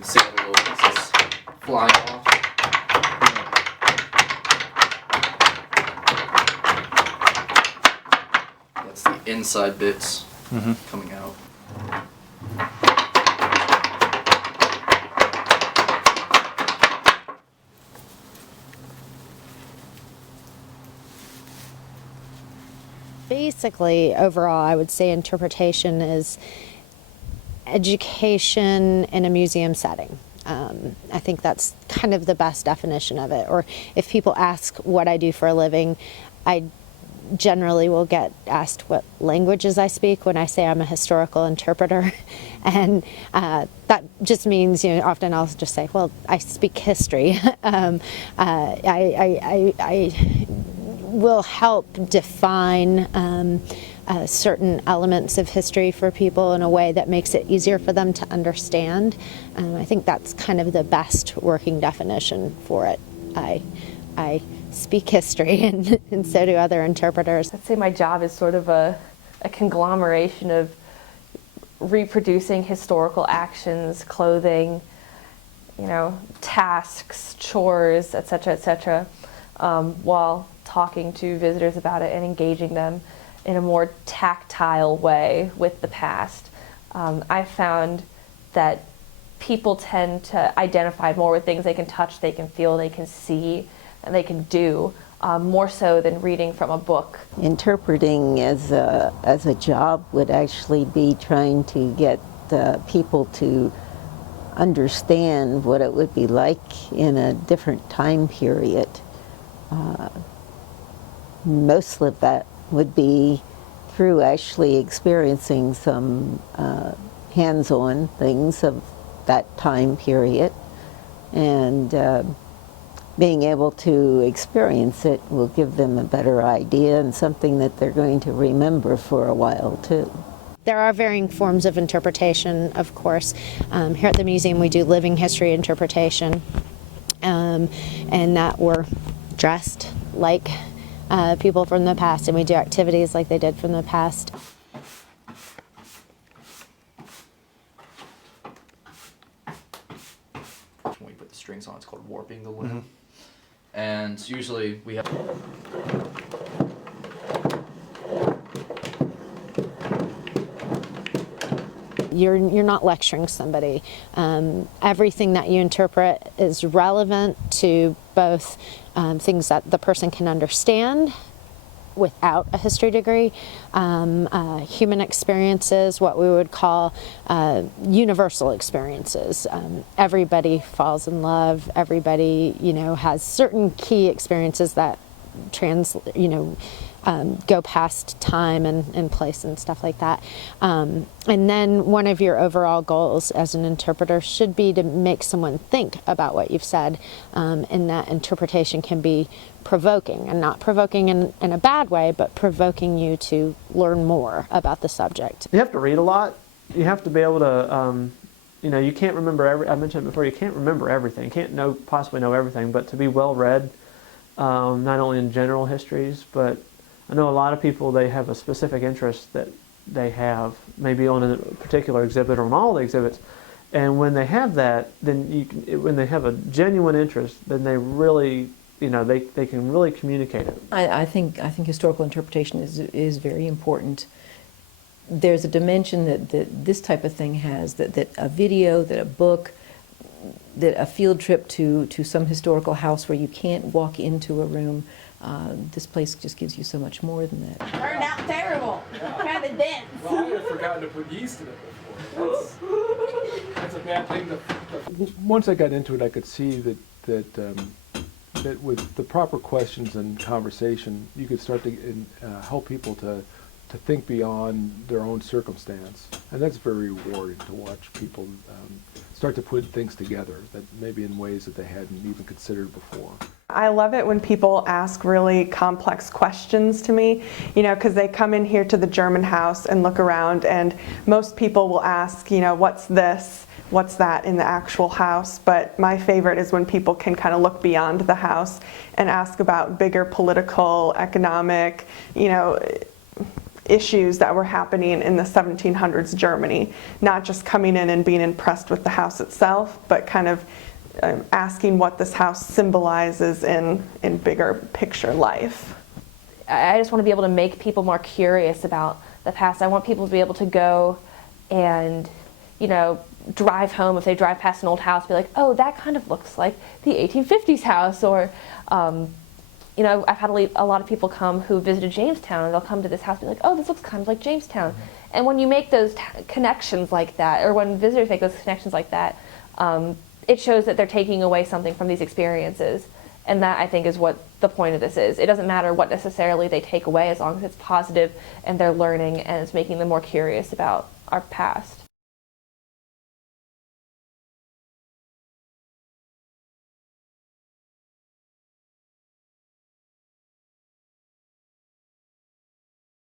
can see all the little pieces flying off. That's the inside bits coming out. Basically, overall, I would say interpretation is education in a museum setting. I think that's kind of the best definition of it. Or if people ask what I do for a living, I generally will get asked what languages I speak when I say I'm a historical interpreter. And that just means, often I'll just say, well, I speak history. I will help define certain elements of history for people in a way that makes it easier for them to understand. I think that's kind of the best working definition for it. I speak history, and so do other interpreters. I'd say my job is sort of a conglomeration of reproducing historical actions, clothing, tasks, chores, etc., while talking to visitors about it and engaging them in a more tactile way with the past. I found that people tend to identify more with things they can touch, they can feel, they can see, and they can do, more so than reading from a book. Interpreting as a job would actually be trying to get people to understand what it would be like in a different time period. Most of that would be through actually experiencing some hands-on things of that time period, and being able to experience it will give them a better idea and something that they're going to remember for a while too. There are varying forms of interpretation, of course. Here at the museum we do living history interpretation, and that we're dressed like people from the past, and we do activities like they did from the past. When we put the strings on, it's called warping the loom. And usually we have You're not lecturing somebody. Everything that you interpret is relevant to both things that the person can understand without a history degree, human experiences, what we would call universal experiences. Everybody falls in love. Everybody, has certain key experiences that go past time and place and stuff like that. And then one of your overall goals as an interpreter should be to make someone think about what you've said, and that interpretation can be provoking, and not provoking in a bad way, but provoking you to learn more about the subject. You have to read a lot. You have to be able to, you can't remember I mentioned it before, you can't remember everything. You can't possibly know everything, but to be well read, not only in general histories, but I know a lot of people, they have a specific interest that they have, maybe on a particular exhibit or on all the exhibits. And when they have that, then when they have a genuine interest, then they really, they can really communicate it. I think historical interpretation is very important. There's a dimension that this type of thing has, that a video, that a book, that a field trip to some historical house where you can't walk into a room. This place just gives you so much more than that. Turned out terrible. Kind of dense. Well, I had forgotten to put yeast in it before. That's a bad thing. Once I got into it, I could see that with the proper questions and conversation, you could start to help people to think beyond their own circumstance. And that's very rewarding to watch people start to put things together that maybe in ways that they hadn't even considered before. I love it when people ask really complex questions to me, because they come in here to the German house and look around, and most people will ask, what's this? What's that in the actual house? But my favorite is when people can kind of look beyond the house and ask about bigger political, economic, issues that were happening in the 1700s Germany, not just coming in and being impressed with the house itself, but kind of asking what this house symbolizes in bigger picture life. I just want to be able to make people more curious about the past. I want people to be able to go and, you know, drive home, if they drive past an old house, be like, oh, that kind of looks like the 1850s house. Or, you know, I've had a lot of people come who visited Jamestown, and they'll come to this house and be like, oh, this looks kind of like Jamestown. And when you make those connections like that, or when visitors make those connections like that, it shows that they're taking away something from these experiences. And that, I think, is what the point of this is. It doesn't matter what necessarily they take away, as long as it's positive and they're learning and it's making them more curious about our past.